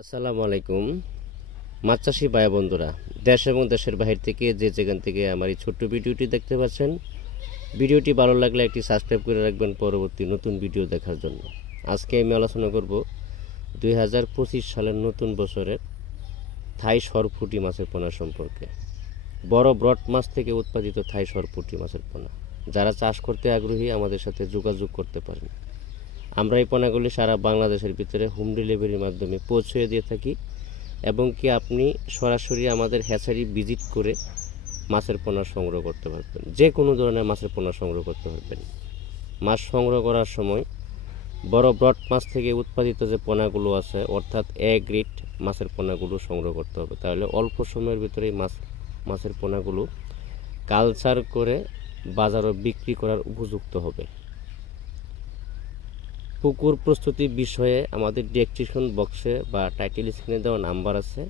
আসসালামু আলাইকুম মাছ চাষি ভাই বন্ধুরা, দেশ এবং দেশের বাহির থেকে যে যেখান থেকে আমার এই ছোট্ট ভিডিওটি দেখতে পাচ্ছেন, ভিডিওটি ভালো লাগলে একটি সাবস্ক্রাইব করে রাখবেন পরবর্তী নতুন ভিডিও দেখার জন্য। আজকে আমি আলোচনা করব 2025 সালের নতুন বছরের থাই সরপুঁটি মাছের পোনা সম্পর্কে। বড় ব্রড মাছ থেকে উৎপাদিত থাই সরপুঁটি মাছের পোনা যারা চাষ করতে আগ্রহী আমাদের সাথে যোগাযোগ করতে পারেন। আমরা এই পোনাগুলি সারা বাংলাদেশের ভিতরে হোম ডেলিভারির মাধ্যমে পৌঁছে দিয়ে থাকি এবং কি আপনি সরাসরি আমাদের হ্যাচারি ভিজিট করে মাছের পোনা সংগ্রহ করতে পারবেন। যে কোনো ধরনের মাছের পোনা সংগ্রহ করতে পারবেন। মাছ সংগ্রহ করার সময় বড় ব্রড মাছ থেকে উৎপাদিত যে পোনাগুলো আছে, অর্থাৎ এ গ্রেড মাছের পোনাগুলো সংগ্রহ করতে হবে। তাহলে অল্প সময়ের ভিতরেই মাছের পোনাগুলো কালচার করে বাজারে বিক্রি করার উপযুক্ত হবে। পুকুর প্রস্তুতি বিষয়ে আমাদের ডেসক্রিপশন বক্সে বা টাইটেল স্ক্রিনে দেওয়া নাম্বার আছে,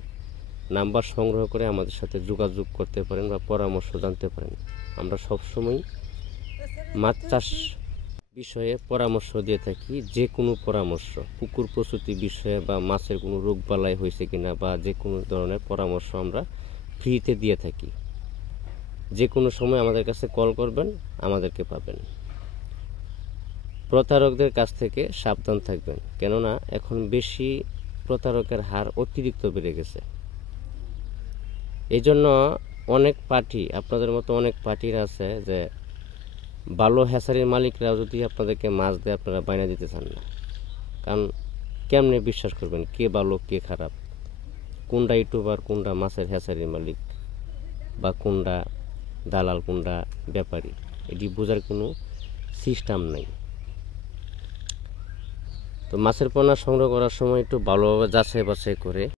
নাম্বার সংগ্রহ করে আমাদের সাথে যোগাযোগ করতে পারেন বা পরামর্শ জানতে পারেন। আমরা সবসময় মাছ চাষ বিষয়ে পরামর্শ দিয়ে থাকি। যে কোনো পরামর্শ পুকুর প্রস্তুতি বিষয়ে বা মাছের কোনো রোগবালাই হয়েছে কিনা বা যে কোনো ধরনের পরামর্শ আমরা ফ্রিতে দিয়ে থাকি। যে কোনো সময় আমাদের কাছে কল করবেন, আমাদেরকে পাবেন। প্রতারকদের কাছ থেকে সাবধান থাকবেন, কেননা এখন বেশি প্রতারকের হার অতিরিক্ত বেড়ে গেছে। এই জন্য অনেক পার্টি, আপনাদের মতো অনেক পার্টির আছে যে ভালো হ্যাচারির মালিকরাও যদি আপনাদেরকে মাছ দেয় আপনারা বায়না দিতে চান না। কারণ কেমনে বিশ্বাস করবেন কে ভালো কে খারাপ, কোনটা ইউটিউবার কোনটা মাছের হ্যাচারির মালিক বা কোনটা দালাল কোনটা ব্যাপারী, এটি বোঝার কোনো সিস্টেম নেই। তো মাছের পোনা সংগ্রহ করার সময় একটু ভালোভাবে যাচাই বাছাই করে